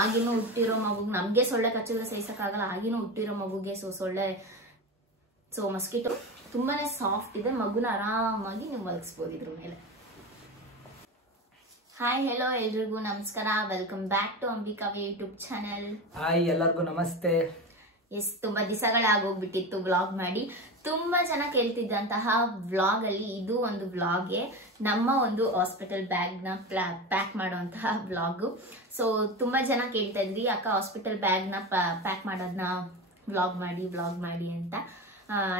ಆಗಿನೂ ಹುಟ್ಟಿರೋ ಮಗುಗೆ ನಮ್ಗೆ ಸೊಳ್ಳೆ ಕಚ್ಚಿದ್ರೆ ಸಹಿಸಕ್ಕಾಗಲ್ಲ, ಆಗಿನೂ ಹುಟ್ಟಿರೋ ಮಗುಗೆ ಸೊಳ್ಳೆ ಮಸ್ಕಿಟೋ ತುಂಬಾನೇ ಸಾಫ್ಟ್ ಇದೆ. ಮಗುನ ಆರಾಮಾಗಿ ನೀವು ಮಲಗಿಸ್ಬೋದು ಇದ್ರ ಮೇಲೆ. ಹಾಯ್ ಹೆಲೋ ಎಲ್ರಿಗೂ ನಮಸ್ಕಾರ, welcome back to Ambikavi YouTube channel. Hi ಎಲ್ಲರಿಗೂ ನಮಸ್ತೆ. ತುಂಬಾ ದಿವಸಗಳಾಗೋಗ್ಬಿಟ್ಟಿತ್ತು ವ್ಲಾಗ್ ಮಾಡಿ. ತುಂಬಾ ಜನ ಕೇಳ್ತಿದ್ದಂತಹ ವ್ಲಾಗ್ ಅಲ್ಲಿ ಇದು ಒಂದು ವ್ಲಾಗ್ಗೆ, ನಮ್ಮ ಒಂದು ಹಾಸ್ಪಿಟಲ್ ಬ್ಯಾಗ್ ನ ಪ್ಯಾಕ್ ಮಾಡುವಂತಹ ವ್ಲಾಗ್. ಸೊ ತುಂಬಾ ಜನ ಕೇಳ್ತಾ ಇದ್ರಿ, ಅಕ್ಕ ಹಾಸ್ಪಿಟಲ್ ಬ್ಯಾಗ್ ನ ಪ್ಯಾಕ್ ಮಾಡೋದನ್ನ ವ್ಲಾಗ್ ಮಾಡಿ ಅಂತ.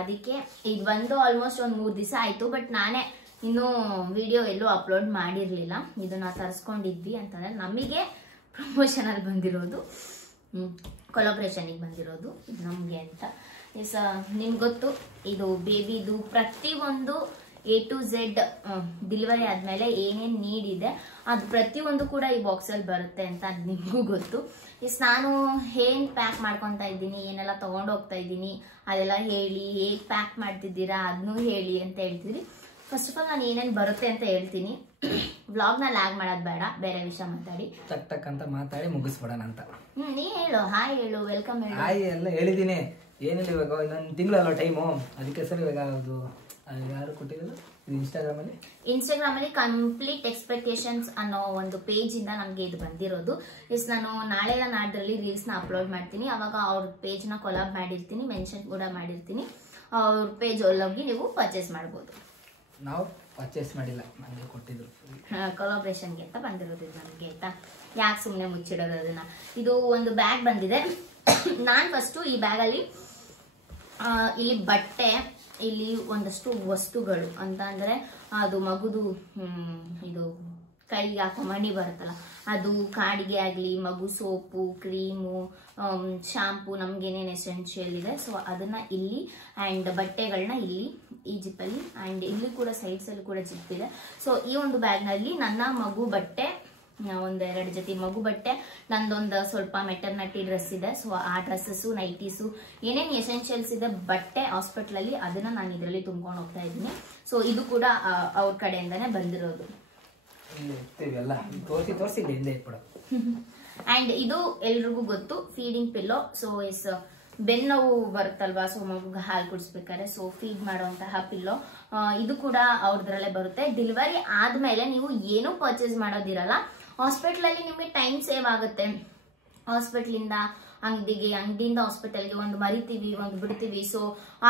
ಅದಕ್ಕೆ ಇದು ಬಂದು ಆಲ್ಮೋಸ್ಟ್ ಒಂದು 3 ದಿವಸ ಆಯ್ತು. ಬಟ್ ನಾನೇ ಇನ್ನೂ ವಿಡಿಯೋ ಎಲ್ಲೂ ಅಪ್ಲೋಡ್ ಮಾಡಿರ್ಲಿಲ್ಲ. ಇದನ್ನ ತರಿಸ್ಕೊಂಡಿದ್ವಿ ಅಂತಂದ್ರೆ ನಮಗೆ ಪ್ರಮೋಷನ್ ಅಲ್ಲಿ ಬಂದಿರೋದು, ಕೊಲಾಬ್ರೇಷನ್ಗೆ ಬಂದಿರೋದು ನಮಗೆ ಅಂತ. ನಿಮ್ಗೆ ಗೊತ್ತು, ಇದು ಬೇಬಿದು ಪ್ರತಿಯೊಂದು A to Z ಡೆಲಿವರಿ ಆದ್ಮೇಲೆ ಏನೇನ್ ನೀಡ್ ಇದೆ ಅದು ಪ್ರತಿಯೊಂದು ಕೂಡ ಈ ಬಾಕ್ಸ್ ಅಲ್ಲಿ ಬರುತ್ತೆ ಅಂತ ನಿಮ್ಗೂ ಗೊತ್ತು. ನಾನು ಏನ್ ಪ್ಯಾಕ್ ಮಾಡ್ಕೊಂತ ಇದ್ದೀನಿ, ಏನೆಲ್ಲ ತಗೊಂಡು ಹೋಗ್ತಾ ಇದ್ದೀನಿ ಅದೆಲ್ಲ ಹೇಳಿ, ಹೇಗ್ ಪ್ಯಾಕ್ ಮಾಡ್ತಿದ್ದೀರಾ ಅದನ್ನೂ ಹೇಳಿ ಅಂತ ಹೇಳ್ತಿದ್ರಿ. ಫಸ್ಟ್ ಆಫ್ ಆಲ್ ನಾನು ಏನೇನ್ ಬರುತ್ತೆ ಅಂತ ಹೇಳ್ತೀನಿ. ವ್ಲಾಗ್ ನ ಲ್ಯಾಗ್ ಮಾಡೋದು ಬೇಡ, ಬೇರೆ ವಿಷಯ ಮಾತಾಡಿ ಟಕ್ ಅಂತ ಮಾತಾಡಿ ಮುಗಿಸ್ಬಿಡೋಣ ಅಂತ. ನೀ ಹೇಳು, ಹಾಯ್ ಹೇಳು, ವೆಲ್ಕಮ್ ಹೇಳು. ಹಾಯ್ ಎಲ್ಲ ಹೇಳಿದೀನಿ, ಏನಿಲ್ಲ ಇವಾಗ ಇನ್ನೊಂದು ತಿಂಗಳಲ್ಲ ಟೈಮು, ಅದಕ್ಕೆ ಸರ್ ಇವಾಗ ಅದು ಯಾರು ಕೊಟ್ಟಿರೋದು ಇನ್ಸ್ಟಾಗ್ರಾಮ್ ಅಲ್ಲಿ ಕಂಪ್ಲೀಟ್ ಎಕ್ಸ್ಪೆಕ್ಟೇಷನ್ಸ್ ಅನ್ನೋ ಒಂದು ಪೇಜ್ ಇಂದ ನಮ್ಗೆ ಇದು ಬಂದಿರೋದು. ನಾನು ನಾಳೆ ನಾಡ್ರಲ್ಲಿ ರೀಲ್ಸ್ ನ ಅಪ್ಲೋಡ್ ಮಾಡ್ತೀನಿ. ಅವಾಗ ಅವ್ರ ಪೇಜ್ ನ ಕೊಲಾಬ್ ಮಾಡಿರ್ತೀನಿ, ಮೆನ್ಷನ್ ಕೂಡ ಮಾಡಿರ್ತೀನಿ. ಅವ್ರ ಪೇಜ್ ಹೋಗಿ ನೀವು ಪರ್ಚೇಸ್ ಮಾಡ್ಬೋದು. ನಾವು ಪರ್ಚೇಸ್ ಮಾಡಿಲ್ಲ, ನಮಗೆ ಕೊಟ್ಟಿದ್ರು ಕೊಲಾಬ್ರೇಷನ್ಗೆ ಅಂತ ಬಂದಿರೋದು ನಮ್ಗೆ ಆಯ್ತಾ. ಯಾಕೆ ಸುಮ್ಮನೆ ಮುಚ್ಚಿಡೋದು ಅದನ್ನ. ಇದು ಒಂದು ಬ್ಯಾಗ್ ಬಂದಿದೆ. ನಾನ್ ಫಸ್ಟ್ ಈ ಬ್ಯಾಗ್ ಅಲ್ಲಿ ಇಲ್ಲಿ ಬಟ್ಟೆ, ಇಲ್ಲಿ ಒಂದಷ್ಟು ವಸ್ತುಗಳು ಅಂತ ಅಂದ್ರೆ ಅದು ಮಗುದು ಇದು ಕೈಗೆ ಹಾಕೋ ಮಣಿ ಬರುತ್ತಲ್ಲ ಅದು, ಕಾಡಿಗೆ ಆಗ್ಲಿ, ಮಗು ಸೋಪು, ಕ್ರೀಮು, ಶಾಂಪು, ನಮ್ಗೆ ಏನೇನು ಎಸೆನ್ಷಿಯಲ್ ಇದೆ ಸೊ ಅದನ್ನ ಇಲ್ಲಿ, ಅಂಡ್ ಬಟ್ಟೆಗಳನ್ನ ಇಲ್ಲಿ ಈ ಜಿಪ್ ಅಲ್ಲಿ, ಅಂಡ್ ಇಲ್ಲಿ ಕೂಡ ಸೈಡ್ಸ್ ಅಲ್ಲಿ ಕೂಡ ಜಿಪ್ ಇದೆ. ಸೊ ಈ ಒಂದು ಬ್ಯಾಗ್ ನಲ್ಲಿ ನನ್ನ ಮಗು ಬಟ್ಟೆ, 1-2 ಜೊತೆ ಮಗು ಬಟ್ಟೆ, ನಂದೊಂದು ಸ್ವಲ್ಪ ಮೆಟರ್ನಿಟಿ ಡ್ರೆಸ್ ಇದೆ. ಸೊ ಆ ಡ್ರೆಸ್ಸಸ್, ನೈಟೀಸು, ಏನೇನು ಎಸೆನ್ಷಿಯಲ್ಸ್ ಇದೆ ಬಟ್ಟೆ ಹಾಸ್ಪಿಟಲ್ ಅಲ್ಲಿ ಅದನ್ನ ನಾನು ಇದರಲ್ಲಿ ತುಂಬ್ಕೊಂಡು ಹೋಗ್ತಾ ಇದ್ದೀನಿ. ಸೊ ಇದು ಕೂಡ ಅವ್ರ ಕಡೆಯಿಂದಾನೆ ಬಂದಿರೋದು. ಅಂಡ್ ಇದು ಎಲ್ರಿಗೂ ಗೊತ್ತು, ಫೀಡಿಂಗ್ ಪಿಲ್ಲೋ. ಸೊ ಬೆನ್ನೋವು ಬರುತ್ತಲ್ವಾ, ಸೊ ಮಗುಗೆ ಹಾಲು ಕುಡಿಸ್ಬೇಕಾದ್ರೆ ಸೊ ಫೀಡ್ ಮಾಡುವಂತಹ ಪಿಲ್ಲೋ, ಇದು ಕೂಡ ಅವ್ರದ್ರಲ್ಲೇ ಬರುತ್ತೆ. ಡೆಲಿವರಿ ಆದ್ಮೇಲೆ ನೀವು ಏನೂ ಪರ್ಚೇಸ್ ಮಾಡೋದಿರಲ್ಲ. ಹಾಸ್ಪಿಟಲ್ ಅಲ್ಲಿ ನಿಮ್ಗೆ ಟೈಮ್ ಸೇವ್ ಆಗುತ್ತೆ. ಹಾಸ್ಪಿಟಲ್ ಅಂಗಡಿಯಿಂದ ಹಾಸ್ಪಿಟಲ್ಗೆ ಒಂದು ಮರಿತೀವಿ, ಒಂದು ಬಿಡ್ತೀವಿ. ಸೊ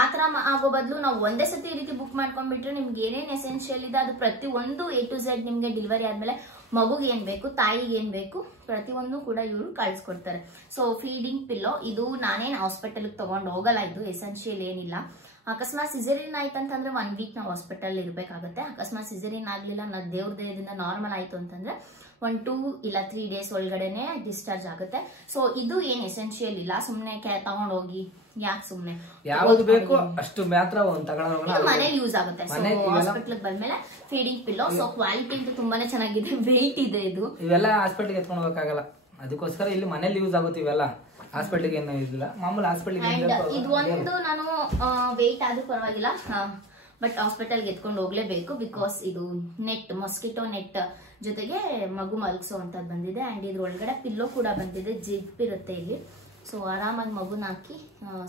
ಆತರ ಆಗೋ ಬದಲು ನಾವು ಒಂದೇ ಸತಿ ಈ ರೀತಿ ಬುಕ್ ಮಾಡ್ಕೊಂಡ್ಬಿಟ್ರೆ ನಿಮ್ಗೆ ಏನೇನ್ ಎಸೆನ್ಷಿಯಲ್ ಇದೆ ಅದು ಪ್ರತಿಯೊಂದು A to Z ನಿಮ್ಗೆ ಡೆಲಿವರಿ ಆದ್ಮೇಲೆ ಮಗುಗೆ ಏನ್ ಬೇಕು, ತಾಯಿಗೆ ಏನ್ ಬೇಕು, ಪ್ರತಿಯೊಂದು ಕೂಡ ಇವರು ಕಳ್ಸಿಕೊಡ್ತಾರೆ. ಸೊ ಫೀಡಿಂಗ್ ಪಿಲ್ಲೋ ಇದು ನಾನೇನ್ ಹಾಸ್ಪಿಟಲ್ ತಗೊಂಡು ಹೋಗಲ್ಲ, ಇದು ಎಸೆನ್ಷಿಯಲ್ ಏನಿಲ್ಲ. ಅಕಸ್ಮಾತ್ ಸಿಸೇರಿಯನ್ ಆಯ್ತಂತಂದ್ರೆ 1 ವೀಕ್ ನಾವು ಹಾಸ್ಪಿಟಲ್ ಇರ್ಬೇಕಾಗುತ್ತೆ. ಅಕಸ್ಮಾತ್ ಸಿಸೇರಿಯನ್ ಆಗ್ಲಿಲ್ಲ, ದೇವ್ರ ದೇಹದಿಂದ ನಾರ್ಮಲ್ ಆಯ್ತು ಅಂತಂದ್ರೆ 1-2 ಇಲ್ಲ 3 ಡೇಸ್ ಒಳಗಡೆನೆ ಡಿಸ್ಚಾರ್ಜ್ ಆಗುತ್ತೆ. ಸೊ ಇದು ಏನ್ ಎಸೆನ್ಷಿಯಲ್ ಇಲ್ಲ, ಸುಮ್ನೆ ತಗೊಂಡ್ ಹೋಗಿ ಯಾಕೆ ಸುಮ್ನೆ, ಯಾವ್ದು ಬೇಕು ಅಷ್ಟು ಮಾತ್ರ ಮನೇಲಿ ಯೂಸ್ ಆಗುತ್ತೆ. ಹಾಸ್ಪಿಟಲ್ ಬಂದ್ಮೇಲೆ ಫೀಡಿಂಗ್ ಪಿಲ್ಲೋ. ಸೊ ಕ್ವಾಲಿಟಿ ಅಂತೂ ತುಂಬಾನೇ ಚೆನ್ನಾಗಿದೆ, ವೆಯ್ಟ್ ಇದೆ. ಇದು ಇವೆಲ್ಲ ಹಾಸ್ಪಿಟಲ್ ಎತ್ಕೊಂಡು ಹೋಗಕ್ಕಾಗಲ್ಲ, ಅದಕ್ಕೋಸ್ಕರ ಇಲ್ಲಿ ಮನೇಲಿ ಯೂಸ್ ಆಗುತ್ತೆ. ಇವೆಲ್ಲ ಹಾಸ್ಪಿಟಲ್ ಏನು ಇದಿಲ್ಲ, ಮಾಮೂಲಿ ಹಾಸ್ಪಿಟಲ್. ಇದು ಒಂದು ನಾನು ವೆಯ್ಟ್ ಆದ್ರೂ ಪರವಾಗಿಲ್ಲ, ಬಟ್ ಹಾಸ್ಪಿಟಲ್ಗೆ ಎತ್ಕೊಂಡು ಹೋಗ್ಲೇಬೇಕು. ಬಿಕಾಸ್ ಇದು ನೆಟ್, ಮಸ್ಕಿಟೋ ನೆಟ್ ಜೊತೆಗೆ ಮಗು ಮಲಗಿಸೋವಂಥದ್ದು ಬಂದಿದೆ. ಅಂಡ್ ಇದ್ರ ಒಳಗಡೆ ಪಿಲ್ಲೋ ಕೂಡ ಬಂದಿದೆ, ಜಿಪ್ ಇರುತ್ತೆ ಇಲ್ಲಿ. ಸೊ ಆರಾಮಾಗಿ ಮಗುನ ಹಾಕಿ,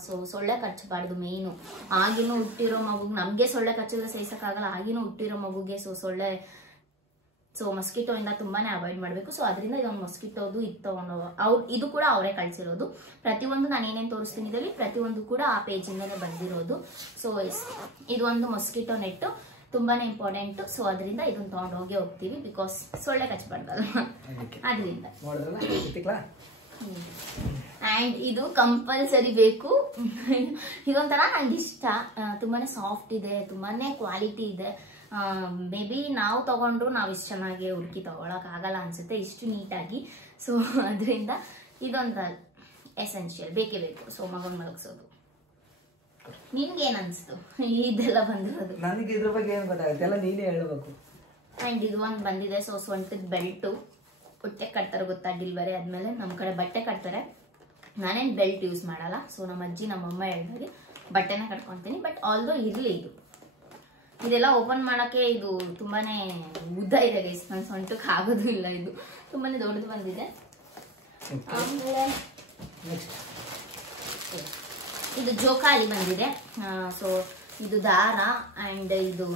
ಸೊ ಸೊಳ್ಳೆ ಕಚ್ಚಬಾರ್ದು ಮೇಯ್ನು. ಆಗಿನೂ ಹುಟ್ಟಿರೋ ಮಗುಗೆ, ನಮ್ಗೆ ಸೊಳ್ಳೆ ಕಚ್ಚಿದ್ರೆ ಸಹಿಸಕ್ಕಾಗಲ್ಲ, ಆಗಿನೂ ಹುಟ್ಟಿರೋ ಮಗುಗೆ ಮಸ್ಕಿಟೋ ಇಂದ ತುಂಬಾನೇ ಅವಾಯ್ಡ್ ಮಾಡಬೇಕು. ಸೊ ಅದರಿಂದ ಇದೊಂದು ಮಸ್ಕಿಟೋದು ಇದು ಕೂಡ ಅವರೇ ಕಳ್ಸಿರೋದು. ಪ್ರತಿಯೊಂದು ನಾನು ಏನೇನು ತೋರಿಸ್ತೀನಿ ಇದರಲ್ಲಿ ಪ್ರತಿಯೊಂದು ಕೂಡ ಆ ಪೇಜ್ ಇಂದಾನೆ ಬಂದಿರೋದು. ಸೊ ಇದು ಒಂದು ಮಸ್ಕಿಟೋ ನೆಟ್ ತುಂಬಾನೇ ಇಂಪಾರ್ಟೆಂಟ್. ಸೊ ಅದರಿಂದ ಇದನ್ನ ತಗೊಂಡು ಹೋಗ್ತೀವಿ, ಬಿಕಾಸ್ ಸೊಳ್ಳೆ ಕಚ್ಚಬಾರ್ದಲ್ಲ, ಅದರಿಂದ. ಅಂಡ್ ಇದು ಕಂಪಲ್ಸರಿ ಬೇಕು. ಇದೊಂಥರ ನಂಗೆ ಇಷ್ಟ, ತುಂಬಾನೇ ಸಾಫ್ಟ್ ಇದೆ, ತುಂಬಾನೇ ಕ್ವಾಲಿಟಿ ಇದೆ. ಮೇ ಬಿ ನಾವು ತಗೊಂಡ್ರು ನಾವು ಇಷ್ಟು ಚೆನ್ನಾಗಿ ಹುಡುಕಿ ತಗೊಳಕ್ ಆಗಲ್ಲ ಅನ್ಸುತ್ತೆ, ಇಷ್ಟು ನೀಟಾಗಿ. ಸೊ ಅದರಿಂದ ಇದೊಂದು ಎಸೆನ್ಷಿಯಲ್ ಬೇಕೇ ಬೇಕು. ಸೊ ಮಗನ್ ಮಲಗಿಸೋದು. ನಿನ್ಗೆ ಏನ್ ಅನ್ಸ್ತು ಇದೆಲ್ಲ ಬಂದಿರೋದು? ನನಗೆ ಇದ್ರ ಬಗ್ಗೆ ಏನ್ ಗೊತ್ತಾಗುತ್ತೆ, ಎಲ್ಲ ನೀನೇ ಹೇಳಬೇಕು. ಅಂಡ್ ಇದು ಒಂದು ಬಂದಿದೆ. ಸೊ ಸೊಂಟದ ಬೆಲ್ಟು, ಹೊಟ್ಟೆ ಕಟ್ತಾರೆ ಗೊತ್ತಾ, ಡೆಲಿವರಿ ಆದ್ಮೇಲೆ ನಮ್ ಕಡೆ ಬಟ್ಟೆ ಕಟ್ತಾರೆ. ನಾನೇನ್ ಬೆಲ್ಟ್ ಯೂಸ್ ಮಾಡಲ್ಲ. ಸೊ ನಮ್ಮ ಅಜ್ಜಿ ನಮ್ಮಮ್ಮ ಹೇಳಿದಾಗೆ ಬಟ್ಟೆನ ಕಟ್ಕೊಂತೀನಿ. ಬಟ್ ಆಲ್ದೋ ಇರ್ಲಿ, ಇದೆಲ್ಲ ಓಪನ್ ಮಾಡಕ್ಕೆ ಇದು ತುಂಬಾನೇ ಉದ್ದ ಇದೆ ಗೈಸ್, ನನ್ನ ಸೊಂಟಕ್ಕೆ ಆಗೋದು ಇಲ್ಲ. ಇದು ತುಂಬಾನೇ ದೊಡ್ಡದು ಬಂದಿದೆ. ಆಮೇಲೆ ನೆಕ್ಸ್ಟ್ ಇದು ಜೋಕಾಲಿ ಬಂದಿದೆ. ಸೊ ಇದು ದಾರ ಆ್ಯಂಡ್ ಇದು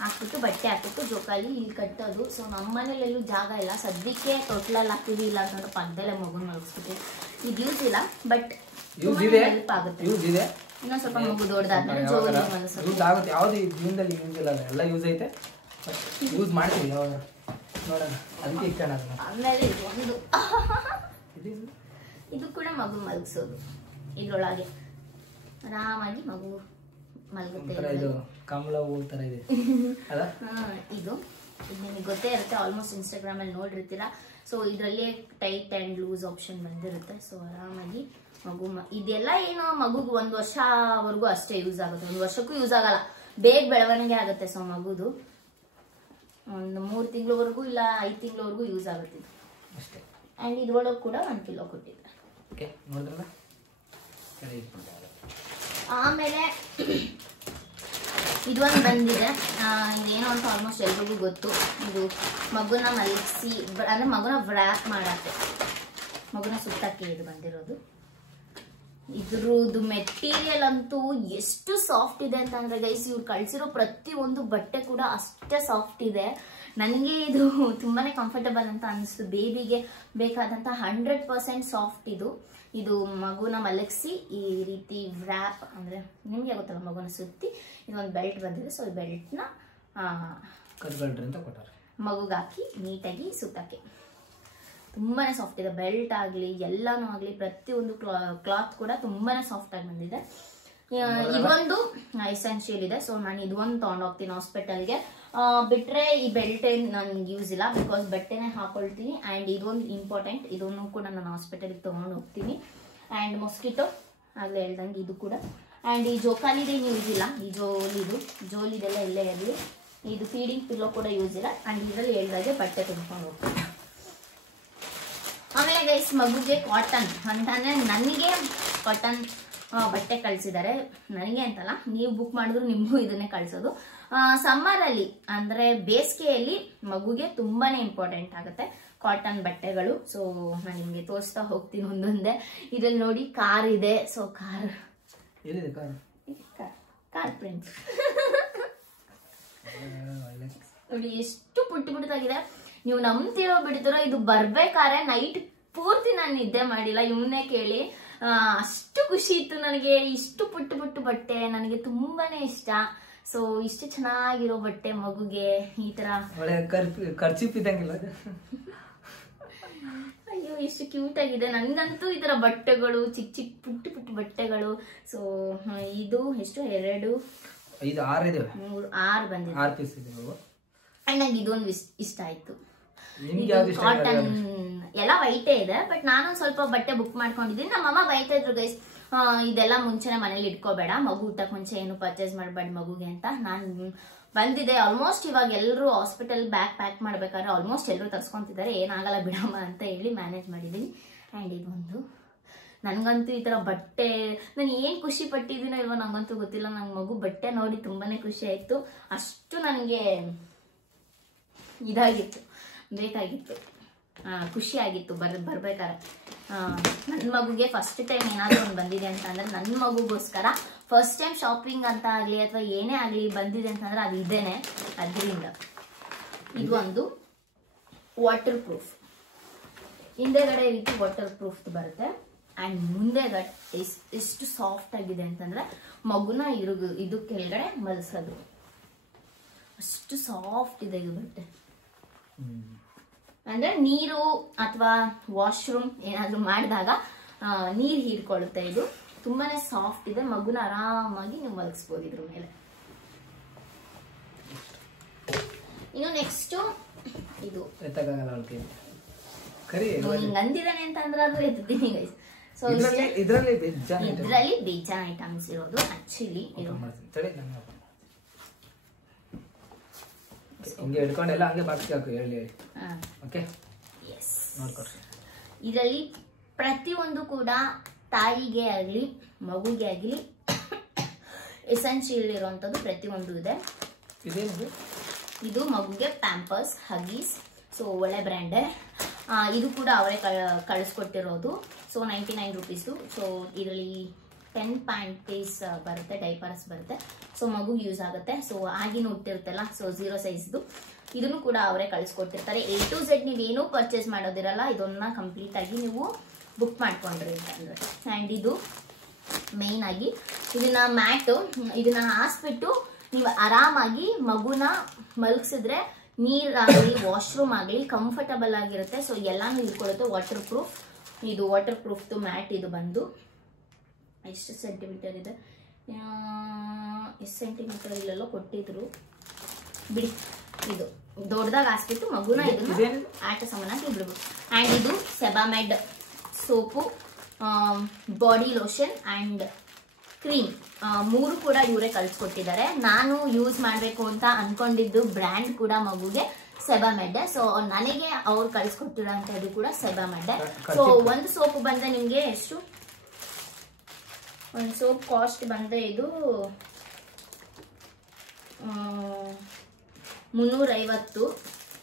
ಹಾಕ್ಬಿಟ್ಟು ಬಟ್ಟೆ ಹಾಕ್ಬಿಟ್ಟು ಜೋಕಾಲಿ ಇಲ್ಲಿ ಕಟ್ಟೋದು. ಸೊ ನಮ್ಮ ಮನೇಲೆಲ್ಲೂ ಜಾಗ ಇಲ್ಲ ಸದ್ಯಕ್ಕೆ, ತೊಟ್ಲಲ್ಲಿ ಹಾಕ್ತೀವಿ, ಇಲ್ಲ ಅಂತಂದ್ರೆ ಪಕ್ಕದಲ್ಲೇ ಮಗುನ ಮಲಗಿಸ್ಬಿಟ್ಟು ಇದು ಯೂಸ್ ಇಲ್ಲ, ಬಟ್ ಹೆಲ್ಪ್ ಆಗುತ್ತೆ. ಇನ್ನೊಂದು ಸ್ವಲ್ಪ ಮಗು ದೊಡ್ಡದಾದ್ಮೇಲೆ ಜೋಕಾಲಿ ಯೂಸ್ ಆಗುತ್ತೆ. ಯಾವ್ದು ಜೀವನದಲ್ಲಿ ಯೂಸ್ ಇಲ್ಲ, ಎಲ್ಲ ಯೂಸ್ ಐತೆ, ಯೂಸ್ ಮಾಡ್ತೀವಿ ಯಾವಾಗ ನೋಡೋಣ, ಅದಕ್ಕೆ ಇಕ್ಕೋಣ. ಆಮೇಲೆ ಒಂದು ಇದು ಕೂಡ ಮಗು ಮಲಗಿಸೋದು, ಇದ್ರೊಳಗೆ ಆರಾಮಾಗಿ ಮಗು ಮಲಗುತ್ತೆ. ಇದು ಕಮಲ ಹೂ ತರ ಇದೆ ಅಲ್ಲ. ಇದು ನಿಮಗೆ ಗೊತ್ತೇ ಇರುತ್ತೆ, ಆಲ್ಮೋಸ್ಟ್ ಇನ್ಸ್ಟಾಗ್ರಾಮ್ ಅಲ್ಲಿ ನೋಡಿರ್ತೀರಾ. ಸೊ ಇದರಲ್ಲಿ ಟೈಟ್ ಆ್ಯಂಡ್ ಲೂಸ್ ಆಪ್ಷನ್ ಬಂದಿರುತ್ತೆ. ಸೊ ಆರಾಮಾಗಿ ಮಗು ಇದೆಲ್ಲ ಏನು ಮಗುಗೆ 1 ವರ್ಷವರೆಗೂ ಅಷ್ಟೇ ಯೂಸ್ ಆಗುತ್ತೆ, 1 ವರ್ಷಕ್ಕೂ ಯೂಸ್ ಆಗಲ್ಲ, ಬೇಗ ಬೆಳವಣಿಗೆ ಆಗುತ್ತೆ. ಸೊ ಮಗುದು ಒಂದು 3 ತಿಂಗಳವರೆಗೂ ಇಲ್ಲ 5 ತಿಂಗಳವರೆಗೂ ಯೂಸ್ ಆಗುತ್ತೆ ಇದು ಅಷ್ಟೇ. ಆ್ಯಂಡ್ ಇದ್ರೊಳಗೆ ಕೂಡ 1 ಕಿಲೋ ಕೊಟ್ಟಿದ್ದಾರೆ. ಓಕೆ ನೋಡಿದ್ರಲ್ಲ. ಆಮೇಲೆ ಇದೊಂದು ಬಂದಿದೆ, ಇದೇನು ಅಂತ ಆಲ್ಮೋಸ್ಟ್ ಎಲ್ರಿಗೂ ಗೊತ್ತು. ಇದು ಮಗುನ ಮಲಗಿಸಿ ಅಂದ್ರೆ ಮಗುನ ವ್ರ್ಯಾಪ್ ಮಾಡತ್ತೆ, ಮಗುನ ಸುತ್ತಕ್ಕೆ ಇದು ಬಂದಿರೋದು. ಇದ್ರದ್ದು ಮೆಟೀರಿಯಲ್ ಅಂತೂ ಎಷ್ಟು ಸಾಫ್ಟ್ ಇದೆ ಅಂತಂದ್ರೆ ಗೈಸ್, ಇವ್ರು ಕಳ್ಸಿರೋ ಪ್ರತಿ ಒಂದು ಬಟ್ಟೆ ಕೂಡ ಅಷ್ಟೇ ಸಾಫ್ಟ್ ಇದೆ. ನನಗೆ ಇದು ತುಂಬಾನೇ ಕಂಫರ್ಟಬಲ್ ಅಂತ ಅನಿಸ್ತು. ಬೇಬಿಗೆ ಬೇಕಾದಂತ 100% ಸಾಫ್ಟ್ ಇದು. ಇದು ಮಗುನ ಮಲಗಿಸಿ ಈ ರೀತಿ ವ್ರ್ಯಾಪ್ ಅಂದ್ರೆ ನಿಮ್ಗೆ ಗೊತ್ತಲ್ಲ, ಮಗುನ ಸುತ್ತಿ ಇದೊಂದು ಬೆಲ್ಟ್ ಬಂದಿದೆ. ಸೊ ಈ ಬೆಲ್ಟ್ನ ಮಗುಗೆ ಹಾಕಿ ನೀಟಾಗಿ ಸುತ್ತಕ್ಕೆ ತುಂಬಾನೇ ಸಾಫ್ಟ್ ಇದೆ. ಬೆಲ್ಟ್ ಆಗಲಿ ಎಲ್ಲಾನು ಆಗಲಿ ಪ್ರತಿಯೊಂದು ಕ್ಲಾತ್ ಕೂಡ ತುಂಬಾನೇ ಸಾಫ್ಟ್ ಆಗಿ ಬಂದಿದೆ. ಇದೊಂದು ಎಸೆನ್ಷಿಯಲ್ ಇದೆ. ಸೊ ನಾನು ಇದೊಂದು ತಗೊಂಡು ಹೋಗ್ತೀನಿ ಹಾಸ್ಪಿಟಲ್ಗೆ. ಬಿಟ್ರೆ ಈ ಬೆಲ್ಟ್ ಏನು ನನ್ಗೆ ಯೂಸ್ ಇಲ್ಲ, ಬಿಕಾಸ್ ಬಟ್ಟೆನೇ ಹಾಕೊಳ್ತೀನಿ. ಆ್ಯಂಡ್ ಇದೊಂದು ಇಂಪಾರ್ಟೆಂಟ್, ಇದನ್ನು ಕೂಡ ನಾನು ಹಾಸ್ಪಿಟಲ್ಗೆ ತೊಗೊಂಡು ಹೋಗ್ತೀನಿ. ಆ್ಯಂಡ್ ಮೊಸ್ಕಿಟೋ ಆಗಲೇ ಹೇಳ್ದಂಗೆ ಇದು ಕೂಡ. ಆ್ಯಂಡ್ ಈ ಜೋಕಾಲಿದೇನು ಯೂಸ್ ಇಲ್ಲ, ಈ ಜೋಲಿದೆಲ್ಲ ಇಲ್ಲೇ ಇರಲಿ. ಇದು ಫೀಡಿಂಗ್ ಪಿಲ್ಲೋ ಕೂಡ ಯೂಸ್ ಇಲ್ಲ. ಆ್ಯಂಡ್ ಇದರಲ್ಲಿ ಹೇಳ್ದಾಗೆ ಬಟ್ಟೆ ತುಂಬ್ಕೊಂಡು ಹೋಗ್ತೀನಿ. ಆಮೇಲೆ ಗೈಸ್ ಮಗುಗೆ ಕಾಟನ್ ಅಂತಾನೆ ನನಗೆ ಕಾಟನ್ ಬಟ್ಟೆ ಕಳಿಸಿದ್ದಾರೆ. ನನಗೆ ಅಂತಲ್ಲ, ನೀವು ಬುಕ್ ಮಾಡಿದ್ರು ನಿಮಗೂ ಇದನ್ನೇ ಕಳಿಸೋದು. ಸಮ್ಮರಲ್ಲಿ ಅಂದ್ರೆ ಬೇಸಿಗೆಯಲ್ಲಿ ಮಗುಗೆ ತುಂಬಾನೇ ಇಂಪಾರ್ಟೆಂಟ್ ಆಗುತ್ತೆ ಕಾಟನ್ ಬಟ್ಟೆಗಳು. ಸೊ ನಾನು ನಿಮ್ಗೆ ತೋರಿಸ್ತಾ ಹೋಗ್ತೀನಿ ಒಂದೊಂದೇ. ಇದ್ರಲ್ಲಿ ನೋಡಿ ಕಾರ್ ಇದೆ. ಸೊ ಕಾರ್ ಪ್ರಿಂಟ್ ನೋಡಿ ಎಷ್ಟು ಪುಟ್ಟದಾಗಿದೆ. ನೀವು ನಂಬ್ತಿರೋ ಬಿಡ್ತಿರೋ, ಇದು ಬರ್ಬೇಕಾದ್ರೆ ನೈಟ್ ಪೂರ್ತಿ ನಾನು ನಿದ್ದೆ ಮಾಡಿಲ್ಲ, ಇವನ್ನೇ ಕೇಳಿ. ಅಷ್ಟು ಖುಷಿ ಇತ್ತು ನನಗೆ. ಇಷ್ಟು ಪುಟ್ಟು ಬಟ್ಟೆ ನನಗೆ ತುಂಬಾನೇ ಇಷ್ಟ. ಸೊ ಇಷ್ಟು ಚೆನ್ನಾಗಿರೋ ಬಟ್ಟೆ ಮಗುಗೆ ಈ ತರ ಅಯ್ಯೋ ಎಷ್ಟು ಕ್ಯೂಟ್ ಆಗಿದೆ. ನನ್ಗಂತೂ ಈ ತರ ಬಟ್ಟೆಗಳು ಚಿಕ್ಕ ಪುಟ್ಟು ಬಟ್ಟೆಗಳು. ಸೊ ಇದು ಎಷ್ಟು 2 5 6 ಬಂದಿದೆ, 6 ಪೀಸ್ ಇದೆ. ಅಂಡ್ ನಂಗೆ ಇದೊಂದು ಇಷ್ಟ ಆಯ್ತು. ಕಾಟನ್ ಎಲ್ಲ ವೈಟೇ ಇದೆ, ಬಟ್ ನಾನು ಸ್ವಲ್ಪ ಬಟ್ಟೆ ಬುಕ್ ಮಾಡ್ಕೊಂಡಿದ್ದೀನಿ. ನಮ್ಮಮ್ಮ ಬೈತಾ ಇದ್ರು ಗೈಸ್, ಇದೆಲ್ಲ ಮುಂಚೆನೆ ಮನೇಲಿ ಇಟ್ಕೋಬೇಡ, ಮಗು ಊಟಕ್ಕೆ ಮುಂಚೆ ಏನು ಪರ್ಚೇಸ್ ಮಾಡಬೇಡ ಮಗುಗೆ ಅಂತ. ನಾನು ಬಂದಿದೆ ಆಲ್ಮೋಸ್ಟ್ ಇವಾಗ ಎಲ್ಲರೂ ಹಾಸ್ಪಿಟಲ್ ಬ್ಯಾಗ್ ಪ್ಯಾಕ್ ಮಾಡ್ಬೇಕಾದ್ರೆ ಆಲ್ಮೋಸ್ಟ್ ಎಲ್ಲರೂ ತರ್ಸ್ಕೊಂತಿದ್ದಾರೆ, ಏನಾಗಲ್ಲ ಬಿಡಮ್ಮ ಅಂತ ಹೇಳಿ ಮ್ಯಾನೇಜ್ ಮಾಡಿದ್ದೀನಿ. ಆ್ಯಂಡ್ ಇದೊಂದು ನನಗಂತೂ ಈ ಥರ ಬಟ್ಟೆ ನಾನು ಏನು ಖುಷಿ ಪಟ್ಟಿದ್ದೀನೋ ಇಲ್ವೋ ನಂಗಂತೂ ಗೊತ್ತಿಲ್ಲ. ನಂಗೆ ಮಗು ಬಟ್ಟೆ ನೋಡಿ ತುಂಬಾನೇ ಖುಷಿ ಆಯಿತು. ಅಷ್ಟು ನನಗೆ ಇದಾಗಿತ್ತು, ಬೇಕಾಗಿತ್ತು, ಖುಷಿ ಆಗಿತ್ತು ಬರ್ಬೇಕಾದ್ರೆ. ನನ್ನ ಮಗುಗೆ ಫಸ್ಟ್ ಟೈಮ್ ಏನಾದರೂ ಒಂದು ಬಂದಿದೆ ಅಂತಂದ್ರೆ, ನನ್ನ ಮಗುಗೋಸ್ಕರ ಫಸ್ಟ್ ಟೈಮ್ ಶಾಪಿಂಗ್ ಅಂತ ಆಗಲಿ ಅಥವಾ ಏನೇ ಆಗಲಿ ಬಂದಿದೆ ಅಂತಂದ್ರೆ ಅದು ಇದೇನೆ. ಅದರಿಂದ ಇದು ಒಂದು ವಾಟರ್ ಪ್ರೂಫ್, ಹಿಂದೆಗಡೆ ರೀತಿ ವಾಟರ್ ಪ್ರೂಫ್ ಬರುತ್ತೆ. ಆ್ಯಂಡ್ ಮುಂದೆಗಡೆ ಎಷ್ಟು ಸಾಫ್ಟ್ ಆಗಿದೆ ಅಂತಂದ್ರೆ ಮಗುನ ಇದು ಕೆಳಗಡೆ ಮಲಸೋದು, ಅಷ್ಟು ಸಾಫ್ಟ್ ಇದೆ ಇದು ಬಟ್ಟೆ. ಅಂದ್ರೆ ನೀರು ಅಥವಾ ವಾಶ್ರೂಮ್ ಏನಾದ್ರು ಮಾಡಿದಾಗ ನೀರು ಹೀರ್ಕೊಳ್ಳುತ್ತೆ. ಇದು ತುಂಬಾನೇ ಸಾಫ್ಟ್ ಇದೆ, ಮಗುನ ಆರಾಮಾಗಿ ನೀವು ಮಲಗಿಸ್ಬೋದು ಇದ್ರ ಮೇಲೆ. ಇನ್ನು ನೆಕ್ಸ್ಟ್ ಇದು ಅಂದಿದ್ದಾನೆ ಅಂತ ಅಂದ್ರೆ ಅದು ಎತ್ತೀನಿ ಗೈಸ್. ಸೊ ಇದರಲ್ಲಿ ಬೇಜಾನ್ ಐಟಮ್ಸ್ ಇರೋದು ಆಕ್ಚುಲಿ ಹಿಂಗೆ ಹಿಡ್ಕೊಂಡೆಲ್ಲ ಹಂಗೆ ಬಾಕ್ಸ್ ಹಾಕು ಹೇಳಿ. ಓಕೆ ಎಸ್, ನೋಡ್ಕೊಡ್ರಿ. ಇದರಲ್ಲಿ ಪ್ರತಿಯೊಂದು ಕೂಡ ತಾಯಿಗೆ ಆಗಲಿ ಮಗುಗೆ ಆಗಲಿ ಎಸೆನ್ಷಿಯಲ್ ಇರುವಂಥದ್ದು ಪ್ರತಿಯೊಂದು ಇದೆ. ಇದು ಮಗುಗೆ ಪ್ಯಾಂಪರ್ಸ್, ಹಗೀಸ್. ಸೊ ಒಳ್ಳೆ ಬ್ರ್ಯಾಂಡೆ. ಇದು ಕೂಡ ಅವರೇ ಕಳಿಸ್ಕೊಟ್ಟಿರೋದು. So 99 rupees. ಸೊ ಇದರಲ್ಲಿ 10 ಪ್ಯಾಂಟೀಸ್ ಬರುತ್ತೆ, ಡೈಪರ್ಸ್ ಬರುತ್ತೆ. ಸೊ ಮಗುಗೆ ಯೂಸ್ ಆಗುತ್ತೆ. ಸೊ ಆಗಿನ ಹುಟ್ಟಿರುತ್ತಲ್ಲ, ಸೊ 0 ಸೈಜ್ದು ಇದನ್ನು ಕೂಡ ಅವರೇ ಕಳಿಸ್ಕೊಟ್ಟಿರ್ತಾರೆ. A to Z ನೀವೇನೂ ಪರ್ಚೇಸ್ ಮಾಡೋದಿರಲ್ಲ, ಇದನ್ನ ಕಂಪ್ಲೀಟ್ ಆಗಿ ನೀವು ಬುಕ್ ಮಾಡ್ಕೊಂಡ್ರಿ ಅಂತಂದ್ರೆ. ಆ್ಯಂಡ್ ಇದು ಮೇಯ್ನ್ ಆಗಿ ಇದನ್ನ ಮ್ಯಾಟು, ಇದನ್ನ ಹಾಸ್ಬಿಟ್ಟು ನೀವು ಆರಾಮಾಗಿ ಮಗುನ ಮಲಗಿಸಿದ್ರೆ ನೀರಾಗಲಿ ವಾಶ್ರೂಮ್ ಆಗಲಿ ಕಂಫರ್ಟಬಲ್ ಆಗಿರುತ್ತೆ. ಸೊ ಎಲ್ಲಾನು ಇಟ್ಕೊಳ್ಳುತ್ತೆ. ವಾಟರ್ ಪ್ರೂಫ್, ಇದು ವಾಟರ್ ಪ್ರೂಫ್ದು ಮ್ಯಾಟ್. ಇದು ಬಂದು ಎಷ್ಟು ಸೆಂಟಿಮೀಟರ್ ಇದೆ, ಎಷ್ಟು ಸೆಂಟಿಮೀಟರ್ ಇಲ್ಲೆಲ್ಲ ಕೊಟ್ಟಿದ್ರು ಬಿಡಿ. ಇದು ದೊಡ್ಡದಾಗ ಹಾಸ್ಬಿಟ್ಟು ಮಗುನ ಇದನ್ನ ಆಟ ಸಾಮಾನಾಗಿ ಬಿಡ್ಬೋದು. ಆ್ಯಂಡ್ ಇದು ಸೆಬಾಮೆಡ್ soap, body lotion and cream, 3 ಕೂಡ ಇವರೇ ಕಳಿಸ್ಕೊಟ್ಟಿದ್ದಾರೆ. ನಾನು ಯೂಸ್ ಮಾಡಬೇಕು ಅಂತ ಅನ್ಕೊಂಡಿದ್ದು ಬ್ರ್ಯಾಂಡ್ ಕೂಡ ಮಗುಗೆ ಸೆಬಾಮೆಡ್. ಸೊ ನನಗೆ ಅವ್ರು ಕಳಿಸ್ಕೊಟ್ಟಿರೋಂಥದ್ದು ಕೂಡ ಸೆಬಾಮೆಡ್. ಸೊ ಒಂದು ಸೋಪ್ ಬಂದ್ರೆ ನಿಮಗೆ ಎಷ್ಟು, ಒಂದು ಸೋಪ್ ಕಾಸ್ಟ್ ಬಂದ್ರೆ ಇದು 350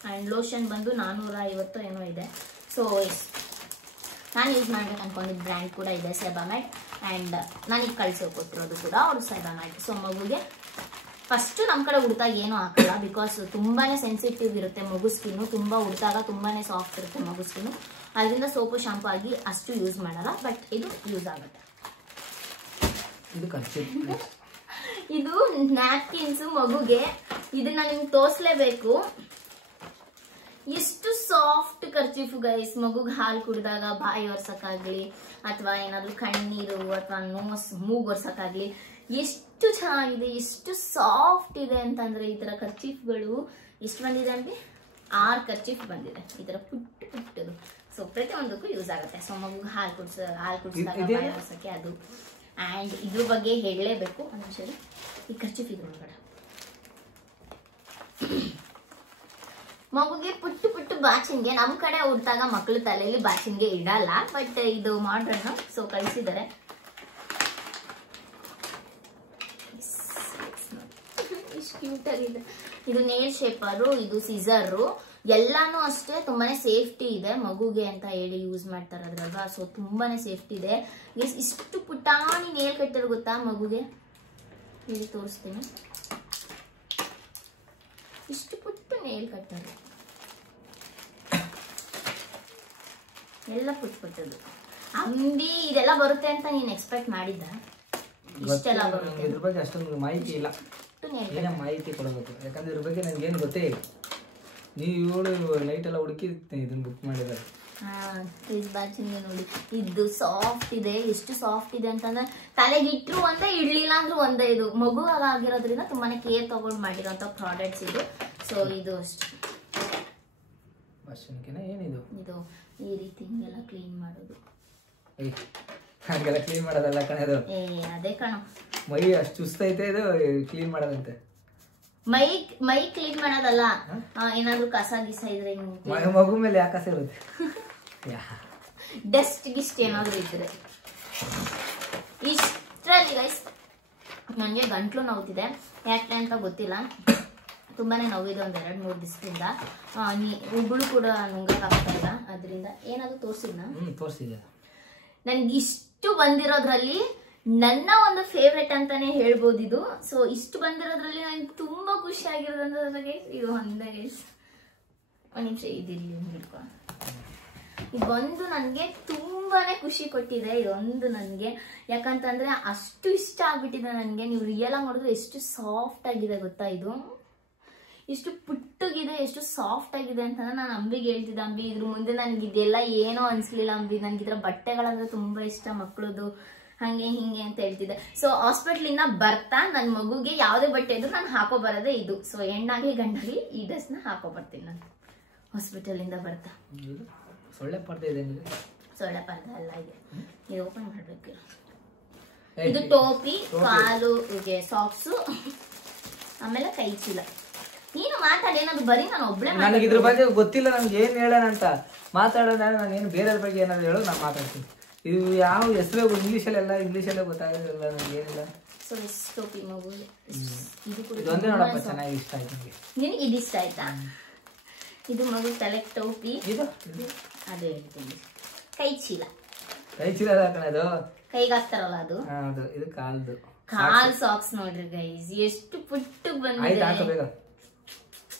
ಆ್ಯಂಡ್ ಲೋಷನ್ ಬಂದು 450 ಏನೋ ಇದೆ. ಸೊ ನಾನು ಯೂಸ್ ಮಾಡ್ಬೇಕು ಅನ್ಕೊಂಡಿದ್ದ ಬ್ರ್ಯಾಂಡ್ ಕೂಡ ಇದೆ ಸೆಬಾಮೆಡ್. ಆ್ಯಂಡ್ ನನಗೆ ಕಳಿಸೋಕೊಟ್ಟಿರೋದು ಕೂಡ ಅವರು ಸೆಬಾಮೆಡ್. ಸೊ ಮಗುಗೆ ಫಸ್ಟ್ ನಮ್ಮ ಕಡೆ ಉಡ್ತಾಗ ಏನೂ ಹಾಕಲ್ಲ, ಬಿಕಾಸ್ ತುಂಬಾನೇ ಸೆನ್ಸಿಟಿವ್ ಇರುತ್ತೆ ಮಗು ಸ್ಕಿನ್ನು. ತುಂಬ ಉಡ್ತಾಗ ತುಂಬಾನೇ ಸಾಫ್ಟ್ ಇರುತ್ತೆ ಮಗು ಸ್ಕಿನ್ನು. ಅದರಿಂದ ಸೋಪು ಶಾಂಪು ಆಗಿ ಅಷ್ಟು ಯೂಸ್ ಮಾಡಲ್ಲ, ಬಟ್ ಇದು ಯೂಸ್ ಆಗುತ್ತೆ. ಇದು ನ್ಯಾಪ್ಕಿನ್ಸ್ ಮಗುಗೆ. ಇದನ್ನ ನಿಮ್ಗೆ ತೋರಿಸ್ಲೇಬೇಕು. ಎಷ್ಟು ಸಾಫ್ಟ್ ಕರ್ಚೀಫ್ ಗೈಸ್. ಮಗುಗೆ ಹಾಲು ಕುಡಿದಾಗ ಬಾಯಿ ಒರ್ಸಕ್ಕಾಗ್ಲಿ ಅಥವಾ ಏನಾದ್ರು ಕಣ್ಣೀರು ಅಥವಾ ಮೂಗು ಒರ್ಸಕ್ಕಾಗ್ಲಿ ಎಷ್ಟು ಚೆನ್ನಾಗಿದೆ, ಎಷ್ಟು ಸಾಫ್ಟ್ ಇದೆ ಅಂತಂದ್ರೆ ಈ ತರ ಕರ್ಚೀಫ್ಗಳು. ಎಷ್ಟು ಬಂದಿದೆ ಅಂದ್ರೆ 6 ಕರ್ಚೀಫ್ ಬಂದಿದೆ ಈ ತರ ಪುಟ್ಟದು. ಸೊ ಪ್ರತಿಯೊಂದಕ್ಕೂ ಯೂಸ್ ಆಗುತ್ತೆ. ಸೊ ಮಗುಗೆ ಹಾಲು ಕುಡಿಸಿದಾಗ ಬಾಯಿ ಒರ್ಸಕ್ಕೆ ಅದು. ಆ್ಯಂಡ್ ಇದ್ರ ಬಗ್ಗೆ ಹೇಳಲೇಬೇಕು ಒಂದ್ಸರಿ. ಈ ಕರ್ಚೀಫ್ ಇದ್ರ ಒಳಗಡೆ ಮಗುಗೆ ಪುಟ್ಟು ಬಾಚಿನ್ಗೆ. ನಮ್ಮ ಕಡೆ ಉಡ್ತಾಗ ಮಕ್ಕಳು ತಲೆಯಲ್ಲಿ ಬಾಚಿನ್ಗೆ ಇಡಲ್ಲ, ಬಟ್ ಇದು ಮಾಡ್ರನ್ನ ಸೊ ಕಳಿಸಿದ್ದಾರೆ. ಇಷ್ಟು ಕ್ಯೂಟ್ ಆಗಿದೆ. ಇದು ನೇಲ್ ಶೇಪರು, ಇದು ಸಿಸರು, ಎಲ್ಲಾನು ಅಷ್ಟೇ ತುಂಬಾನೇ ಸೇಫ್ಟಿ ಇದೆ ಮಗುಗೆ ಅಂತ ಹೇಳಿ ಯೂಸ್ ಮಾಡ್ತಾರೆ ಅದ್ರಲ್ವಾ. ಸೊ ತುಂಬಾನೇ ಸೇಫ್ಟಿ ಇದೆ. ಇಷ್ಟು ಪುಟಾಣಿ ನೇಲ್ ಕಟ್ಟರ್ ಗೊತ್ತಾ ಮಗುಗೆ, ಇಲ್ಲಿ ತೋರಿಸ್ತೀನಿ. ಇಷ್ಟು ಪುಟ್ಟ ನೇಲ್ ಕಟ್ಟರ್ ಎಲ್ಲ ಪುಟ್ಟದು. ಅಂಬಿ ಇದೆಲ್ಲ ಬರುತ್ತೆ ಅಂತ ನೀನ್ ಎಕ್ಸ್ಪೆಕ್ಟ್ ಮಾಡಿದ್ದ? ಇಷ್ಟೆಲ್ಲ ಬರುತ್ತೆ ಇದ್ರ ಬಗ್ಗೆ ಅಷ್ಟೊಂದು ಮಾಹಿತಿ ಇಲ್ಲ. ಏನೇ ಮಾಹಿತಿ ಕೊಡಬೇಕು, ಯಾಕಂದ್ರೆ ಇದ್ರ ಬಗ್ಗೆ ನನಗೇನು ಗೊತ್ತೇ ಇಲ್ಲ. ನೀವು ನೈಟ್ ಎಲ್ಲ ಹುಡುಕಿ ಇದನ್ನ ಬುಕ್ ಮಾಡಿದ್ದಾರೆ. ಬಾಚಿನ್ಗೆ ನೋಡಿ, ಇದು ಸಾಫ್ಟ್ ಇದೆ. ಎಷ್ಟು ಸಾಫ್ಟ್ ಇದೆ ಅಂತಂದ್ರೆ ತಲೆಗೆ ಇಟ್ರು ಒಂದೇ, ಇಡ್ಲಿಲ್ಲ ಅಂದ್ರೂ ಒಂದೇ. ಇದು ಮಗು ಆಗಿರೋದ್ರಿಂದ ತುಂಬಾನೇ ಕೇರ್ ತಗೊಂಡು ಮಾಡಿರೋಂಥ ಪ್ರಾಡಕ್ಟ್ಸ್ ಇದು. ಸೊ ಇದು ಅಷ್ಟು ಏನಿದು, ಇದು ಈ ರೀತಿ ಹಿಂಗೆಲ್ಲ ಕ್ಲೀನ್ ಮಾಡೋದು. ಹಾಗೆಲ್ಲ ಕ್ಲೀನ್ ಮಾಡೋದಲ್ಲ ಕಣದು. ಅದೇ ಕಣ, ಮೈ ಅಷ್ಟು ಚುಸ್ತೈತೆ ಇದು ಕ್ಲೀನ್ ಮಾಡೋದಂತೆ. ಮೈ ಕ್ಲೀನ್ ಮಾಡೋದಲ್ಲ, ಏನಾದ್ರು ಕಸ ಗಿಸ ಇದ್ರೆ ಮಗು ಮೇಲೆ ಯಾಕೆ ಕಸ ಇರುತ್ತೆ, ಡಸ್ಟ್ ಗಿಸ್ಟ್ ಏನಾದ್ರು ಇದ್ರೆ. ಇಷ್ಟರಲ್ಲಿ ಗೈಸ್ ನನಗೆ ಗಂಟ್ಲು ನೋವ್ತಿದೆ, ಯಾಕೆ ಅಂತ ಗೊತ್ತಿಲ್ಲ. ತುಂಬಾನೇ ನೋವಿದೆ ಒಂದು 2-3 ದಿವಸದಿಂದ. ಉಗುಳು ಕೂಡ ನುಂಗಕ್ಕಾಗ್ತಾ ಇಲ್ಲ. ಅದರಿಂದ ಏನಾದ್ರು ತೋರಿಸಿದ್ದೆ. ನನ್ಗೆ ಇಷ್ಟು ಬಂದಿರೋದ್ರಲ್ಲಿ ನನ್ನ ಒಂದು ಫೇವ್ರೆಟ್ ಅಂತಾನೆ ಹೇಳ್ಬೋದು ಇದು. ಸೊ ಇಷ್ಟು ಬಂದಿರೋದ್ರಲ್ಲಿ ನನಗೆ ತುಂಬಾ ಖುಷಿ ಆಗಿರೋದಂದ್ರೆ ಇದು ಒಂದೇ ಒಂದು ನಿಮಿಷ ಇದಿರಲಿ ಹಿಡ್ಕೊ. ಇದೊಂದು ನನಗೆ ತುಂಬಾನೇ ಖುಷಿ ಕೊಟ್ಟಿದೆ ಇದೊಂದು ನನಗೆ. ಯಾಕಂತಂದ್ರೆ ಅಷ್ಟು ಇಷ್ಟ ಆಗ್ಬಿಟ್ಟಿದೆ ನನಗೆ. ನೀವು ರಿಯಲ್ ಆಗಿ ನೋಡಿದ್ರೆ ಎಷ್ಟು ಸಾಫ್ಟ್ ಆಗಿದೆ ಗೊತ್ತಾ, ಇದು ಎಷ್ಟು ಪುಟ್ಟಗಿದೆ, ಎಷ್ಟು ಸಾಫ್ಟ್ ಆಗಿದೆ ಅಂತ ನಾನು ಅಂಬಿಗೆ ಹೇಳ್ತಿದ್ದೆ. ಅಂಬಿ ಇದ್ರ ಮುಂದೆ ನನ್ಗೆ ಇದೆಲ್ಲ ಏನೋ ಅನ್ಸ್ಲಿಲ್ಲ ಅಂಬಿ, ನನ್ಗೆ ಇದ್ರ ಬಟ್ಟೆಗಳಂದ್ರೆ ತುಂಬಾ ಇಷ್ಟ ಮಕ್ಕಳದು, ಹಂಗೆ ಹಿಂಗೆ ಅಂತ ಹೇಳ್ತಿದ್ದೆ. ಸೊ ಹಾಸ್ಪಿಟ್ಲಿಂದ ಬರ್ತಾ ನನ್ನ ಮಗುಗೆ ಯಾವುದೇ ಬಟ್ಟೆ ಇದ್ರು ನಾನು ಹಾಕೋ ಬರೋದೇ ಇದು. ಸೊ ಹೆಣ್ಣಾಗ್ಲಿ ಗಂಡಾಗ್ಲಿ ಈ ಡ್ರೆಸ್ನ ಹಾಕೋ ಬರ್ತೀನಿ ನಾನು ಹಾಸ್ಪಿಟಲಿಂದ ಬರ್ತಾ. ಸೊಳ್ಳೆ ಪರ್ದೆ ಇದೆ, ಸೊಳ್ಳೆ ಪರ್ದೆ ಅಲ್ಲ ಇದು ಓಪನ್ ಮಾಡ್ಬೇಕು. ಇದು ಟೋಪಿ, ಕಾಲು ಸಾಕ್ಸು, ಆಮೇಲೆ ಕೈ ಚೀಲ. ನೀನು ಮಾತಾಡಿ, ಏನಾದ್ರು ಬರೀ ನಾನು ಒಬ್ಳೆ. ನನಗೆ ಇದ್ರ ಬಗ್ಗೆ ಗೊತ್ತಿಲ್ಲ, ನನ್ಗೆ ಏನ್ ಹೇಳೋಣ ಅಂತ ಮಾತಾಡೋಣ. ನಾನು ಏನು ಬೇರೆ ಬಗ್ಗೆ ಏನಾದ್ರು ಹೇಳೋ ನಾನು ಮಾತಾಡ್ತೀನಿ. ಇದು ಯಾವ ಹೆಸರು ಇಂಗ್ಲೀಷಲ್ಲೆಲ್ಲ ಗೊತ್ತಾಗೋದಿಲ್ಲ ನನಗೆ ಏನಿಲ್ಲ. ಸೊ ಟೋಪಿ ಮಗು ಇದೊಂದೇ ನೋಡಪ್ಪ ಚೆನ್ನಾಗಿ ಇಷ್ಟ ಆಯ್ತು ನನಗೆ. ನಿನಗೆ ಇದು ಇಷ್ಟ ಆಯ್ತಾ? ಇದು ಮಗು ತಲೆ ಟೋಪಿ. ಇದು ಅದೇ ಹೇಳ್ತೀನಿ, ಕೈ ಚೀಲ. ಕೈ ಚೀಲ ಅದು ಕೈಗೆ ಹಾಕ್ತಾರಲ್ಲ ಅದು. ಇದು ಕಾಲ್ದು ಕಾಲ್ ಸಾಕ್ಸ್ ನೋಡ್ರಿ ಗೈಸ್, ಎಷ್ಟು ಪುಟ್ಟು ಬಂದಿದೆ.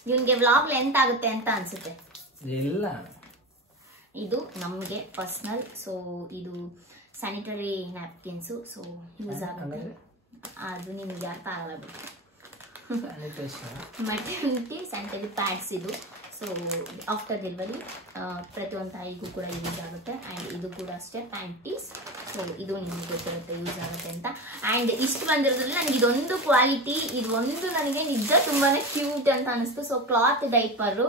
ಇವ್ನಿಗೆ ವ್ಲಾಗ್ ಲೆಂತ್ ಆಗುತ್ತೆ ಅಂತ ಅನ್ಸುತ್ತೆ. ಇಲ್ಲ, ಇದು ನಮ್ಗೆ ಪರ್ಸನಲ್. ಸೊ ಇದು ಸ್ಯಾನಿಟರಿ ನ್ಯಾಪ್ಕಿನ್ಸು. ಸೊ ಯೂಸ್ ಆಗುತ್ತೆ. ಅದು ನಿಮ್ಗೆ ಅರ್ಥ ಆಗಲ್ಲ ಬಿಟ್ಟು. ಮತ್ತೆ ಸ್ಯಾನಿಟರಿ ಪ್ಯಾಡ್ಸ್ ಇದು. ಸೊ ಆಫ್ಟರ್ ಡೆಲಿವರಿ ಪ್ರತಿಯೊಂದು ತಾಯಿಗೂ ಕೂಡ ಯೂಸ್ ಆಗುತ್ತೆ. ಆ್ಯಂಡ್ ಇದು ಕೂಡ ಅಷ್ಟೇ ಪ್ಯಾಂಟೀಸ್. ಸೊ ಇದು ನಿಮ್ಗೆ ಗೊತ್ತಿರುತ್ತೆ ಯೂಸ್ ಆಗುತ್ತೆ ಅಂತ. ಆ್ಯಂಡ್ ಇಷ್ಟು ಬಂದಿರೋದ್ರಲ್ಲಿ ನನಗೆ ಇದೊಂದು ಕ್ವಾಲಿಟಿ, ಇದೊಂದು ನನಗೆ ನಿಜ ತುಂಬಾ ಕ್ಯೂಟ್ ಅಂತ ಅನಿಸ್ತು. ಸೊ ಕ್ಲಾತ್ ಡೈಪರು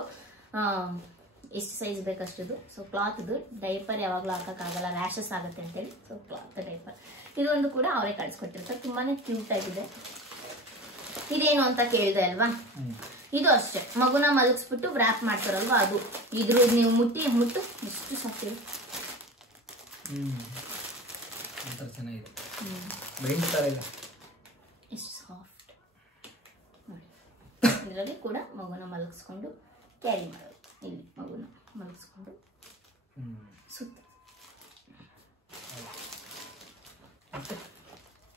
ಎಷ್ಟು ಸೈಜ್ ಬೇಕಷ್ಟದು. ಸೊ ಕ್ಲಾತ್ದು ಡೈಪರ್ ಯಾವಾಗಲೂ ಹಾಕೋಕ್ಕಾಗಲ್ಲ, ರ್ಯಾಷಸ್ ಆಗುತ್ತೆ ಅಂತೇಳಿ. ಸೊ ಕ್ಲಾತ್ ಡೈಪರ್ ಇದೊಂದು ಕೂಡ ಅವರೇ ಕಳಿಸ್ಕೊಟ್ಟಿರ್ತಾರೆ. ತುಂಬಾ ಕ್ಯೂಟ್ ಆಗಿದೆ. ಇದೇನು ಅಂತ ಕೇಳಿದೆ ಅಲ್ವಾ, ಇದು ಅಷ್ಟೇ ಮಗುನ ಮಲಗಿಸ್ಬಿಟ್ಟು ವ್ರ್ಯಾಪ್ ಮಾಡ್ತಾರಲ್ವಾ ಅದು. ಇದ್ರ ನೀವು ಮುಟ್ಟು ಎಷ್ಟು ಸಾಫ್ಟ್ ಚೆನ್ನಾಗಿದೆ, ಎಷ್ಟು ಸಾಫ್ಟ್. ಇದರಲ್ಲಿ ಕೂಡ ಮಗುನ ಮಲಗಿಸ್ಕೊಂಡು ಕ್ಯಾರಿ ಮಾಡೋದು. ಇಲ್ಲಿ ಮಗುನ ಮಲಗಿಸ್ಕೊಂಡು ಸುತ್ತ.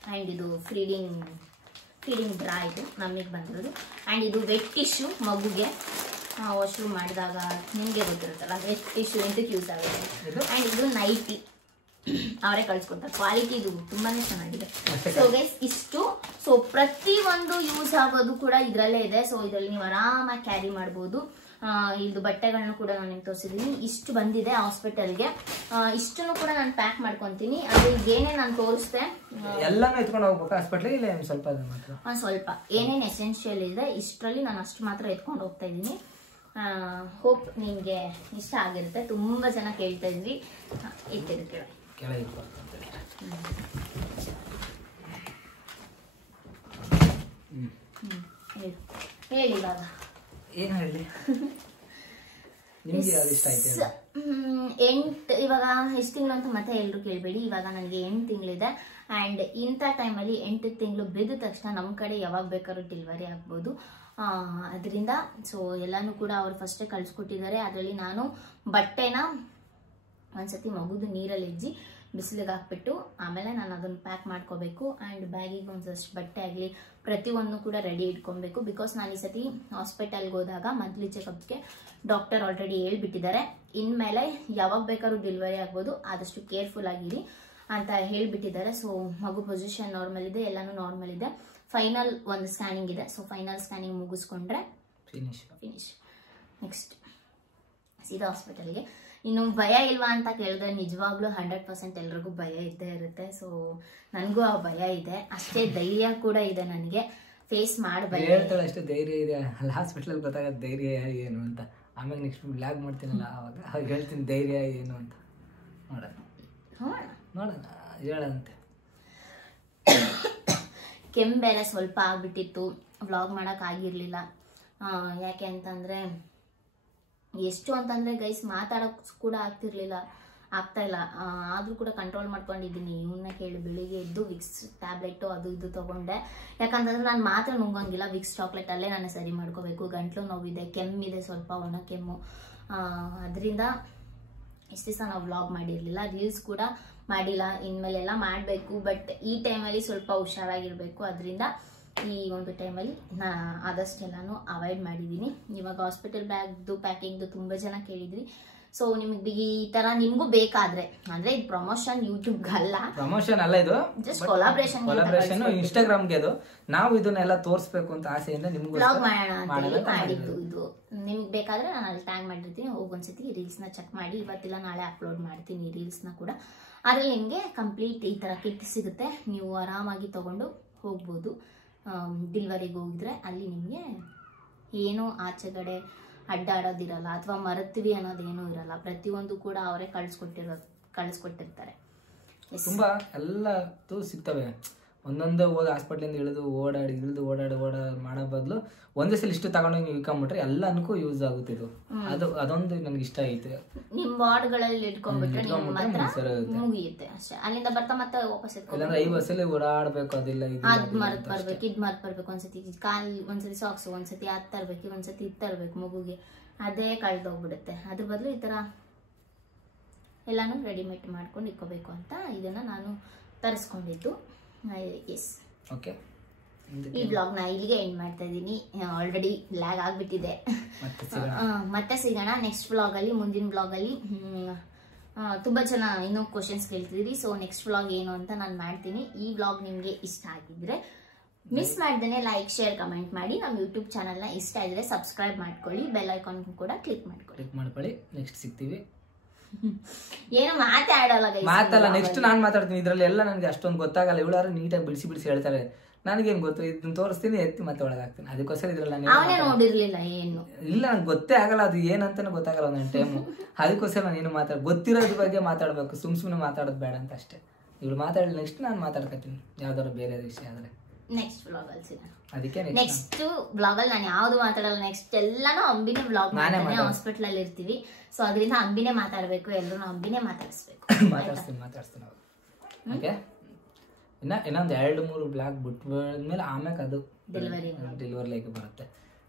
ಆ್ಯಂಡ್ ಇದು ಫೀಡಿಂಗ್ ಡ್ರಾ ಇದು ನಮಗೆ ಬಂದಿರೋದು. ಆ್ಯಂಡ್ ಇದು ವೆಟ್ ಟಿಶ್ಯೂ ಮಗುಗೆ ವಾಶ್ರೂಮ್ ಮಾಡಿದಾಗ ನಿಮಗೆ ಗೊತ್ತಿರುತ್ತಲ್ಲ, ವೆಟ್ ಟಿಶ್ಯೂ ಎಂತಕ್ಕೆ ಯೂಸ್ ಆಗುತ್ತೆ. ಆ್ಯಂಡ್ ಇದು ನೈಟಿ ಅವರೇ ಕಳಿಸ್ಕೊಡ್ತಾರೆ. ಕ್ವಾಲಿಟಿ ಇದು ತುಂಬಾ ಚೆನ್ನಾಗಿದೆ. ಸೊ ಗೈಸ್ ಇಷ್ಟು. ಸೊ ಪ್ರತಿಯೊಂದು ಯೂಸ್ ಆಗೋದು ಕೂಡ ಇದರಲ್ಲೇ ಇದೆ. ಸೊ ಇದರಲ್ಲಿ ನೀವು ಆರಾಮಾಗಿ ಕ್ಯಾರಿ ಮಾಡ್ಬೋದು. ಇದು ಬಟ್ಟೆಗಳನ್ನ ಕೂಡ ನಾನು ನಿಮ್ಗೆ ತೋರಿಸಿದ್ದೀನಿ. ಇಷ್ಟು ಬಂದಿದೆ ಹಾಸ್ಪಿಟಲ್ಗೆ. ಇಷ್ಟನ್ನು ಕೂಡ ನಾನು ಪ್ಯಾಕ್ ಮಾಡ್ಕೊತೀನಿ. ಅದು ಏನೇ ನಾನು ತೋರಿಸ್ದೆ ಎಲ್ಲಾನು ಎತ್ಕೊಂಡು ಹೋಗ್ಬೇಕು ಹಾಸ್ಪಿಟಲ್. ಇಲ್ಲ ಸ್ವಲ್ಪ ಏನೇನು ಎಸೆನ್ಷಿಯಲ್ ಇದೆ ಇಷ್ಟರಲ್ಲಿ ನಾನು ಅಷ್ಟು ಮಾತ್ರ ಎತ್ಕೊಂಡು ಹೋಗ್ತಾ ಇದ್ದೀನಿ. ಹೋಪ್ ನಿಮಗೆ ಇಷ್ಟ ಆಗಿರುತ್ತೆ. ತುಂಬ ಜನ ಕೇಳ್ತಾ ಇದ್ವಿ. ಇಟ್ಟಿರುತ್ತೆ ಹೇಳಿ ಇವಾಗ ಏನು ಹೇಳಿ, ನಿಮಗೆ ಯಾವ್ದು ಇಷ್ಟ ಆಯ್ತು? 8 ಇವಾಗ ಎಷ್ಟು ತಿಂಗಳು ಅಂತ ಮತ್ತೆ ಎಲ್ಲರೂ ಕೇಳಬೇಡಿ. ಇವಾಗ ನನಗೆ 8 ತಿಂಗಳಿದೆ. ಆ್ಯಂಡ್ ಇಂಥ ಟೈಮಲ್ಲಿ 8 ತಿಂಗಳು ಬಿದ್ದ ತಕ್ಷಣ ನಮ್ಮ ಕಡೆ ಯಾವಾಗ ಬೇಕಾದ್ರೂ ಡೆಲಿವರಿ ಆಗ್ಬೋದು. ಅದರಿಂದ ಸೊ ಎಲ್ಲನೂ ಕೂಡ ಅವ್ರು ಫಸ್ಟೇ ಕಳಿಸ್ಕೊಟ್ಟಿದ್ದಾರೆ. ಅದರಲ್ಲಿ ನಾನು ಬಟ್ಟೆನ ಒಂದ್ಸತಿ ಮಗುದು ನೀರಲ್ಲಿ ಹೆಜ್ಜಿ ಬಿಸಿಲಿಗೆ ಹಾಕ್ಬಿಟ್ಟು ಆಮೇಲೆ ನಾನು ಅದನ್ನು ಪ್ಯಾಕ್ ಮಾಡ್ಕೋಬೇಕು. ಆ್ಯಂಡ್ ಬ್ಯಾಗಿಗೆ ಒಂದಷ್ಟು ಬಟ್ಟೆ ಆಗಲಿ ಪ್ರತಿಯೊಂದು ಕೂಡ ರೆಡಿ ಇಟ್ಕೊಬೇಕು. ಬಿಕಾಸ್ ನಾನು ಈ ಸತಿ ಹಾಸ್ಪಿಟಲ್ಗೆ ಹೋದಾಗ ಮಂತ್ಲಿ ಚೆಕಪ್ಗೆ ಡಾಕ್ಟರ್ ಆಲ್ರೆಡಿ ಹೇಳ್ಬಿಟ್ಟಿದ್ದಾರೆ, ಇನ್ಮೇಲೆ ಯಾವಾಗ ಬೇಕಾದ್ರೂ ಡೆಲಿವರಿ ಆಗ್ಬೋದು, ಆದಷ್ಟು ಕೇರ್ಫುಲ್ ಆಗಿರಿ ಅಂತ ಹೇಳ್ಬಿಟ್ಟಿದ್ದಾರೆ. ಸೊ ಮಗು ಪೊಸಿಷನ್ ನಾರ್ಮಲ್ ಇದೆ, ಎಲ್ಲನೂ ನಾರ್ಮಲ್ ಇದೆ. ಫೈನಲ್ ಒಂದು ಸ್ಕ್ಯಾನಿಂಗ್ ಇದೆ. ಸೊ ಫೈನಲ್ ಸ್ಕ್ಯಾನಿಂಗ್ ಮುಗಿಸ್ಕೊಂಡ್ರೆ ಫಿನಿಶ್. ನೆಕ್ಸ್ಟ್ ಸೀದಾ ಹಾಸ್ಪಿಟಲ್ಗೆ. ಇನ್ನು ಭಯ ಇಲ್ವಾ ಅಂತ ಕೇಳಿದ್ರೆ ನಿಜವಾಗ್ಲೂ 100% ಎಲ್ರಿಗೂ ಭಯ ಇದ್ದೇ ಇರುತ್ತೆ. ಸೊ ನನಗೂ ಆ ಭಯ ಇದೆ, ಅಷ್ಟೇ ಧೈರ್ಯ ಕೂಡ ಇದೆ ನನಗೆ. ಫೇಸ್ ಮಾಡಬೇಕು. ಹೇಳ್ತಾಳೆ ಅಷ್ಟು ಧೈರ್ಯ ಇದೆ. ಅಲ್ಲಿ ಹಾಸ್ಪಿಟಲ್ ಗೊತ್ತಾಗ ಧೈರ್ಯ ಏನು ಅಂತ. ಆಮೇಲೆ ನೆಕ್ಸ್ಟ್ ಬ್ಲಾಗ್ ಮಾಡ್ತೀನಲ್ಲ ಅವಾಗ ಹೇಳ್ತೀನಿ ಧೈರ್ಯ ಏನು ಅಂತ. ನೋಡೋಣ ಹೇಳಂತೆ. ಕೆಮ್ಮೆಲ್ಲ ಸ್ವಲ್ಪ ಆಗ್ಬಿಟ್ಟಿತ್ತು, ವ್ಲಾಗ್ ಮಾಡೋಕ್ಕಾಗಿರಲಿಲ್ಲ. ಯಾಕೆ ಅಂತಂದರೆ ಎಷ್ಟು ಅಂತಂದರೆ ಗೈಸ್ ಮಾತಾಡೋಕ್ಕೆ ಕೂಡ ಆಗ್ತಾ ಇಲ್ಲ. ಆದರೂ ಕೂಡ ಕಂಟ್ರೋಲ್ ಮಾಡ್ಕೊಂಡಿದ್ದೀನಿ. ಇವನ್ನ ಕೇಳಿ ಬೆಳಿಗ್ಗೆ ಎದ್ದು ವಿಕ್ಸ್ ಟ್ಯಾಬ್ಲೆಟು ಅದು ಇದು ತೊಗೊಂಡೆ. ಯಾಕಂತಂದ್ರೆ ನಾನು ಮಾತ್ರ ನುಂಗಂಗಿಲ್ಲ. ವಿಕ್ಸ್ ಚಾಕ್ಲೇಟಲ್ಲೇ ನಾನು ಸರಿ ಮಾಡ್ಕೋಬೇಕು. ಗಂಟ್ಲು ನೋವಿದೆ, ಕೆಮ್ಮಿದೆ, ಸ್ವಲ್ಪ ಒಣ ಕೆಮ್ಮು. ಅದರಿಂದ ಇಷ್ಟು ದಿವಸ ನಾವು ವ್ಲಾಗ್ ಮಾಡಿರಲಿಲ್ಲ, ರೀಲ್ಸ್ ಕೂಡ ಮಾಡಿಲ್ಲ. ಇನ್ಮೇಲೆಲ್ಲ ಮಾಡಬೇಕು. ಬಟ್ ಈ ಟೈಮಲ್ಲಿ ಸ್ವಲ್ಪ ಹುಷಾರಾಗಿರಬೇಕು. ಅದರಿಂದ ಈ ಒಂದು ಟೈಮಲ್ಲಿ ಆದಷ್ಟೆಲ್ಲನೂ ಅವಾಯ್ಡ್ ಮಾಡಿದ್ದೀನಿ. ಇವಾಗ ಹಾಸ್ಪಿಟಲ್ ಬ್ಯಾಗ್ದು ಪ್ಯಾಕಿಂಗ್ದು ತುಂಬ ಜನ ಕೇಳಿದ್ರಿ. ಸೊ ನಿಮಗೆ ಈ ತರ ನಿಮ್ಗೂ ಬೇಕಾದ್ರೆ, ಅಂದ್ರೆ ಇದು ಪ್ರಮೋಷನ್ ಯೂಟ್ಯೂಬ್ಗಲ್ಲ, ಪ್ರಮೋಷನ್ ಅಲ್ಲ, ಇದು ಜಸ್ಟ್ ಕೊಲಾಬ್ರೇಷನ್ ಇನ್ಸ್ಟಾಗ್ರಾಮ್ಗೆ. ಅದು ನಾವು ಇದನ್ನೆಲ್ಲ ತೋರಿಸ್ಬೇಕು ಅಂತ ಆಸೆಯಿಂದ ನಿಮ್ಗೆ ವ್ಲಾಗ್ ಮಾಡೋಣ ಅಂತ ಮಾಡಿದ್ದು. ಇದು ನಿಮ್ಗೆ ಬೇಕಾದ್ರೆ ನಾನು ಅಲ್ಲಿ ಟ್ಯಾಗ್ ಮಾಡಿರ್ತೀನಿ, ಹೋಗಿ ಒಂದ್ಸತಿ ರೀಲ್ಸ್ನ ಚೆಕ್ ಮಾಡಿ. ಇವತ್ತಿಲ್ಲ ನಾಳೆ ಅಪ್ಲೋಡ್ ಮಾಡ್ತೀನಿ ರೀಲ್ಸ್ನ ಕೂಡ. ಅದ್ರಲ್ಲಿ ನಿಮಗೆ ಕಂಪ್ಲೀಟ್ ಈ ತರ ಕಿಟ್ ಸಿಗುತ್ತೆ. ನೀವು ಆರಾಮಾಗಿ ತಗೊಂಡು ಹೋಗ್ಬೋದು. ಡೆಲಿವರಿಗೆ ಹೋಗಿದ್ರೆ ಅಲ್ಲಿ ನಿಮಗೆ ಏನೋ ಆಚೆಗಡೆ ಅಡ್ಡಾಡೋದಿರಲ್ಲ, ಅಥವಾ ಮರತ್ವಿ ಅನ್ನೋದೇನೂ ಇರಲ್ಲ. ಪ್ರತಿಯೊಂದು ಕೂಡ ಅವರೇ ಕಳಿಸ್ಕೊಟ್ಟಿರ್ತಾರೆ. ತುಂಬಾ ಎಲ್ಲ ಸಿಗ್ತವೆ. ಒಂದೊಂದು ಹೋಗಿ ಹಾಸ್ಪಿಟ್ಲಿಂದ ಇಳಿದು ಓಡಾಡಿ ಮಾಡೋ ಬದಲು ಒಂದೇ ಸಲ ಇಷ್ಟು ತಗೊಂಡೋಗಿ ನೀವು ಇಟ್ಕೊಂಡ್ಬಿಟ್ರೆ ಎಲ್ಲನಕ್ಕೂ ಯೂಸ್ ಆಗುತ್ತೆ. ಇದು ಅದೊಂದು ನನಗೆ ಇಷ್ಟ ಐತೆ. ನಿಮ್ ವಾರ್ಡ್ಗಳಲ್ಲಿ ಇಟ್ಕೊಂಡ್ಬಿಟ್ರೆ ಮುಗಿಯುತ್ತೆ ಅಷ್ಟೇ. ಅಲ್ಲಿಂದ ಬರ್ತಾ ಮತ್ತೆ ವಾಪಸ್ ಇಲ್ಲಾಂದ್ರೆ 5 ಬಸ್ಸಲ್ಲಿ ಓಡಾಡ್ಬೇಕು. ಅದಿಲ್ಲ ಅದ್ ಮರ್ತ್ ಬರ್ಬೇಕು, ಇದ್ ಮರ್ತ್ ಬರ್ಬೇಕು. ಒಂದ್ಸತಿ ಕಾಲ್, ಒಂದ್ಸತಿ ಸಾಕ್ಸ್, ಒಂದ್ಸತಿ ಅದ್ ತರ್ಬೇಕು, ಒಂದ್ಸತಿ ಇದ್ ತರ್ಬೇಕು ಮಗುಗೆ. ಅದೇ ಕಳೆದೋಗ್ಬಿಡುತ್ತೆ. ಅದ್ರ ಬದಲು ಈ ಥರ ಎಲ್ಲಾನು ರೆಡಿಮೇಡ್ ಮಾಡ್ಕೊಂಡು ಇಟ್ಕೋಬೇಕು ಅಂತ ಇದನ್ನ ನಾನು ತರಿಸ್ಕೊಂಡಿದ್ದು. S, okay. ಈ ಬ್ಲಾಗ್ನ ಇಲ್ಲಿಗೆ ಎಂಡ್ ಮಾಡ್ತಾ ಇದ್ದೀನಿ. ಆಲ್ರೆಡಿ ಲ್ಯಾಗ್ ಆಗಿಬಿಟ್ಟಿದೆ. ಮತ್ತೆ ಸಿಗೋಣ ನೆಕ್ಸ್ಟ್ ಬ್ಲಾಗಲ್ಲಿ. ಮುಂದಿನ ಬ್ಲಾಗಲ್ಲಿ ತುಂಬ ಜನ ಇನ್ನೂ ಕ್ವಶನ್ಸ್ ಕೇಳ್ತಿದ್ದೀರಿ. ಸೊ ನೆಕ್ಸ್ಟ್ ಬ್ಲಾಗ್ ಏನು ಅಂತ ನಾನು ಮಾಡ್ತೀನಿ. ಈ ಬ್ಲಾಗ್ ನಿಮಗೆ ಇಷ್ಟ ಆಗಿದ್ರೆ ಮಿಸ್ ಮಾಡ್ದೇನೆ ಲೈಕ್, ಶೇರ್, ಕಮೆಂಟ್ ಮಾಡಿ. ನಮ್ಮ ಯೂಟ್ಯೂಬ್ ಚಾನಲ್ನ ಇಷ್ಟ ಆಗಿದ್ರೆ ಸಬ್ಸ್ಕ್ರೈಬ್ ಮಾಡ್ಕೊಳ್ಳಿ. ಬೆಲ್ ಐಕಾನ್ ಕೂಡ ಕ್ಲಿಕ್ ಮಾಡ್ಕೊಳ್ಳಿ. ನೆಕ್ಸ್ಟ್ ಸಿಗ್ತೀವಿ. ಏನು ಮಾತಾಡಲ್ಲ. ನೆಕ್ಸ್ಟ್ ನಾನು ಮಾತಾಡ್ತೀನಿ. ಇದ್ರಲ್ಲಿ ಎಲ್ಲ ನನಗೆ ಅಷ್ಟೊಂದು ಗೊತ್ತಾಗಲ್ಲ. ಇವಳಾರು ನೀಟಾಗಿ ಬಿಡಿಸಿ ಹೇಳ್ತಾರೆ. ನನಗೇನು ಗೊತ್ತು, ಇದನ್ನ ತೋರಿಸ್ತೀನಿ, ಎತ್ತಿ ಮತ್ತೆ ಒಳಗಾಗ್ತೀನಿ. ಅದಕ್ಕೋಸ್ಕರ ಇದ್ರಲ್ಲಿ ನೋಡಿರ್ಲಿಲ್ಲ ಏನು ಇಲ್ಲ, ನಂಗೆ ಗೊತ್ತೇ ಆಗಲ್ಲ ಅದು ಏನಂತಾನೆ ಗೊತ್ತಾಗಲ್ಲ ಒಂದೊಂದು ಟೈಮು. ಅದಕ್ಕೋಸ್ಕರ ನಾನು ಏನು ಗೊತ್ತಿರೋದ್ರ ಬಗ್ಗೆ ಮಾತಾಡ್ಬೇಕು, ಸುಮ್ಮನೆ ಮಾತಾಡೋದು ಬೇಡ ಅಂತ ಅಷ್ಟೇ. ಇವಳು ಮಾತಾಡಲಿ, ನೆಕ್ಸ್ಟ್ ನಾನು ಮಾತಾಡ್ಕೊತೀನಿ ಯಾವ್ದಾದ್ರು ಬೇರೆ ವಿಷಯ ಆದ್ರೆ ನೆಕ್ಸ್ಟ್ ಬ್ಲಾಗಲ್ಲಿ ಸಿಗೋಣ. ಅದಕ್ಕೆ ನೆಕ್ಸ್ಟ್ ಬ್ಲಾಗಲ್ಲಿ ನಾನು ಯಾವ್ದು ಮಾತಾಡಲ್ಲ. ನೆಕ್ಸ್ಟ್ ಎಲ್ಲಾನು ಅಂಬಿನೇ ಬ್ಲಾಗ್ ಮಾಡ್ತಾನೆ. ಹಾಸ್ಪಿಟಲ್ ಅಲ್ಲಿ ಇರ್ತೀವಿ. ಸೊ ಅದರಿಂದ ಅಂಬಿನೇ ಮಾತಾಡ್ಬೇಕು, ಎಲ್ಲರೂ ಅಂಬಿನೇ ಮಾತಾಡಿಸ್ಬೇಕು. ಮಾತಾಡ್ತೀನಿ ಓಕೆ. ಇನ್ನೊಂದು 2-3 ಬ್ಲಾಗ್ ಬಿಟ್ಮೇಲೆ ಆಮ್ಯಾಗ ಅದು ಡೆಲಿವರಿ ಲೈಕ್ ಬರುತ್ತೆ.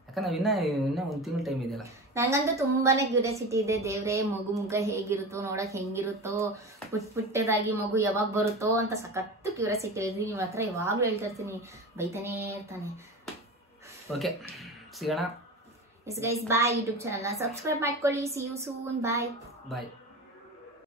ಯಾಕಂದ್ರೆ ಇನ್ನ ಒಂದು ತಿಂಗಳು ಟೈಮ್ ಇದೆಯಲ್ಲ. ನಂಗಂತೂ ತುಂಬಾನೇ ಕ್ಯೂರಿಯಾಸಿಟಿ ಇದೆ. ದೇವ್ರೆ, ಮಗು ಮುಗ್ಗ ಹೇಗಿರುತ್ತೋ, ನೋಡಕ್ ಹೆಂಗಿರುತ್ತೋ, ಪುಟ್ಟದಾಗಿ ಮಗು ಯಾವಾಗ ಬರುತ್ತೋ ಅಂತ ಸಖತ್ತು ಕ್ಯೂರಿಯಾಸಿಟಿ ಇದೆ. ನಿಮ್ಮ ಹತ್ರ ಯಾವಾಗ್ಲೂ ಹೇಳ್ತಾ ಇರ್ತೀನಿ, ಬೈತಾನೇ ಇರ್ತಾನೆ. ಓಕೆ, ಸಿಗೋಣ. Yes guys, bye. ಯೂಟ್ಯೂಬ್ ಚಾನಲ್ನ ಸಬ್ಸ್ಕ್ರೈಬ್ ಮಾಡ್ಕೊಳ್ಳಿ. See you soon. ಬಾಯ್.